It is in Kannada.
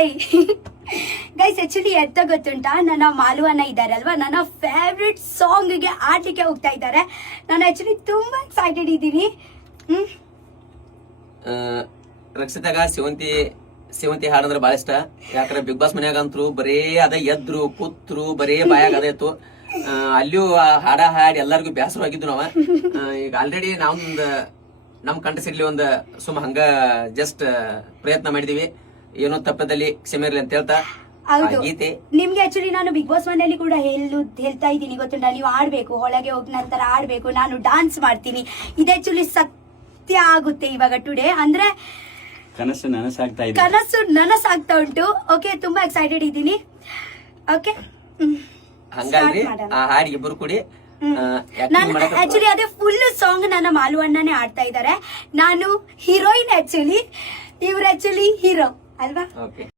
ಹಾಯ್ ಗೈಸ್, ಆಕ್ಚುಲಿ ಎಂತ ಗೊತ್ತುಂಟಾ, ನನ್ನ ಮಾಲು ಅಣ್ಣ ಇದ್ದಾರಲ್ವಾ, ನನ್ನ ಫೇವ್ರೆಟ್ ಸಾಂಗ್ಗೆ ಆಡ್ಲಿಕ್ಕೆ ಹೋಗ್ತಾ ಇದ್ದಾರೆ. ನಾನು ಆಕ್ಚುಲಿ ತುಂಬಾ ಎಕ್ಸೈಟೆಡ್ ಇದ್ದೀನಿ. ರಕ್ಷಿತಾಗ ಸೇವಂತಿ ಹಾಡಂದ್ರೆ ಬಾಳ ಇಷ್ಟ. ಯಾಕಂದ್ರೆ ಬಿಗ್ ಬಾಸ್ ಮನ್ಯಾಗ ಅಂತರು ಬರೇ ಅದ ಎದ್ರು ಕೂತ್ರು ಬರೇ ಬಾಯಾಗ ಅದ ಇತ್ತು. ಅಲ್ಲಿಯೂ ಹಾಡ ಹಾಡಿ ಎಲ್ಲರಿಗೂ ಬೇಸರವಾಗಿದ್ದು ನಾವ. ಈಗ ಆಲ್ರೆಡಿ ನಮ್ ಕಂಠ ಸಿಡ್ಲಿ ಒಂದ್ ಹಂಗ ಜಸ್ಟ್ ಪ್ರಯತ್ನ ಮಾಡಿದೀವಿ. ಏನೋ ತಪ್ಪದಲ್ಲಿ ಕ್ಷಮೆ ಇರ್ಲಿ ಅಂತ ಹೇಳ್ತಾ ಗೀತೆ ನಿಮ್ಗೆ ಆಕ್ಚುಲಿ ನಾನು ಬಿಗ್ ಬಾಸ್ ಮನೆಯಲ್ಲಿ ಕೂಡ ಹೇಳ್ತಾ ಇದ್ದೀನಿ ಗೊತ್ತುಂಟಾ, ನೀವು ಆಡ್ಬೇಕು, ಒಳಗೆ ಹೋಗಿ ನಂತರ ಆಡ್ಬೇಕು, ನಾನು ಡಾನ್ಸ್ ಮಾಡ್ತೀನಿ. ಇದು ಆಕ್ಚುಲಿ ಸತ್ಯ ಆಗುತ್ತೆ ಇವಾಗ ಟುಡೇ. ಅಂದ್ರೆ ಕನಸು ನನಸಾಗ್ತಾ ಉಂಟು. ಓಕೆ, ತುಂಬಾ ಎಕ್ಸೈಟೆಡ್ ಇದ್ದೀನಿ. ಓಕೆ, ಹಂಗಾಗಿ ಆ ಹಾಡಿಗೆ ಇಬ್ಬರು ಕೂಡಿ ಆಕ್ಚುಲಿ ಅದೇ ಫುಲ್ ಸಾಂಗ್ ನನ್ನ ಮಾಲು ಅಣ್ಣನೇ ಆಡ್ತಾ ಇದ್ದಾರೆ. ನಾನು ಹೀರೋಯಿನ್ ಆಕ್ಚುಲಿ, ಇವ್ರು ಆಕ್ಚುಲಿ ಹೀರೋ ಅಲ್ವಾ. ಓಕೆ